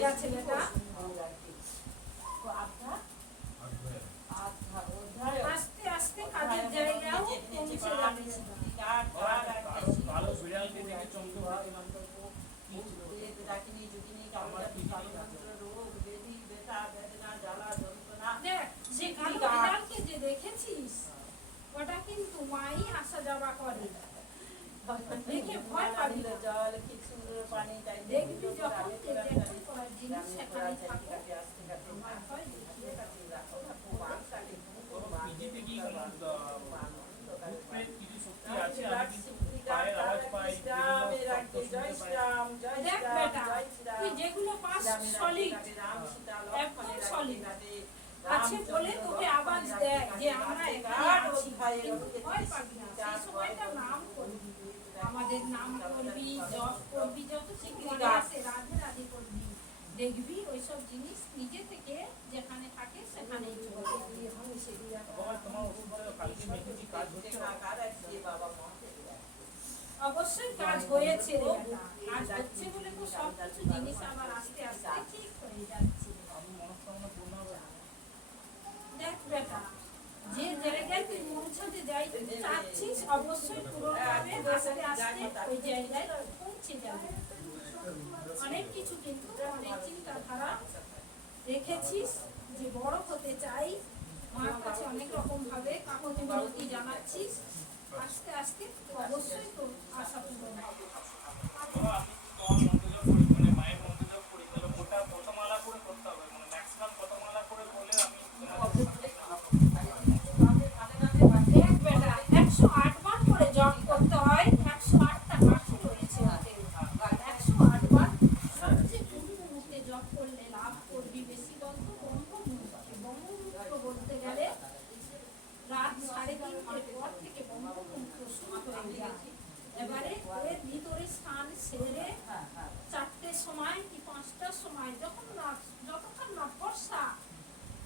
জায়গা ছেলেটা আস্তে আস্তে কাজের জায়গাও পৌঁছে যাবে ভালো বিড়ালকে দেখে চমকে পড়েছিলাম তো কি ছিল দেখ যে কালো বিড়ালকে যে দেখেছিস ওটা কিন্তু মাই আসা যাওয়া করে দেখে ভয় পাবি না। দেখবি যখন যে দেখবি পিজিতে কি কোনো কিছু শক্তি আছে আমি কিন্তু পায়ের আওয়াজ পাই বিভিন্ন শব্দ শুনতে পাই দেখ বেটা তুই যেগুলো পাস সলিড একদম সলিড আছে বলে তোকে আওয়াজ দেয় যে আমরা এখানে আছি ভয় পাবি না সেই সময়টা নাম করবি আমাদের নাম করবি, জপ করবি, যত দেখবি ওইসব জিনিস নিজে থেকে যেখানে থাকে সেখানেই চলে যাবে। বাবা তোমার ওষুধ কালকে মেখেছি কাজ হচ্ছে না অবশ্যই কাজ হয়েছে কাজ হচ্ছে বলে তো সব কিছু জিনিস আমার আস্তে আস্তে ঠিক হয়ে যাচ্ছে দেখ বেটা যে জায়গায় তুই যাইতে চাচ্ছিস অবশ্যই হবে আস্তে আস্তে ওই জায়গায় কিছু কিন্তু অনেক চিন্তাধারা রেখেছিস যে বড় হতে চাই। মার কাছে অনেক রকম ভাবে কাকুতি মিনতি জানাচ্ছিস। আস্তে আস্তে অবশ্যই তোর আশা পূরণ হবে।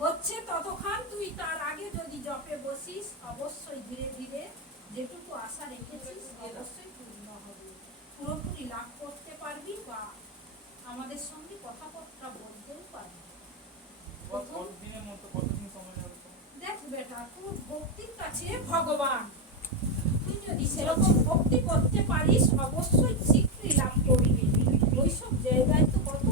হচ্ছে ততক্ষণ তুই তার আগে যদি জপে বসিস অবশ্যই ধীরে ধীরে যেটুকু আশা রেখেছিস অবশ্যই পূর্ণ হবে। পুরোপুরি লাভ করতে পারবি বা আমাদের সঙ্গে কথাবার্তা বলতেও পারবি। দেখ বেটা তোর ভক্তির কাছে ভগবান। তুই যদি সেরকম ভক্তি করতে পারিস অবশ্যই শীঘ্রই লাভ করবি। ওইসব জায়গায় তো কত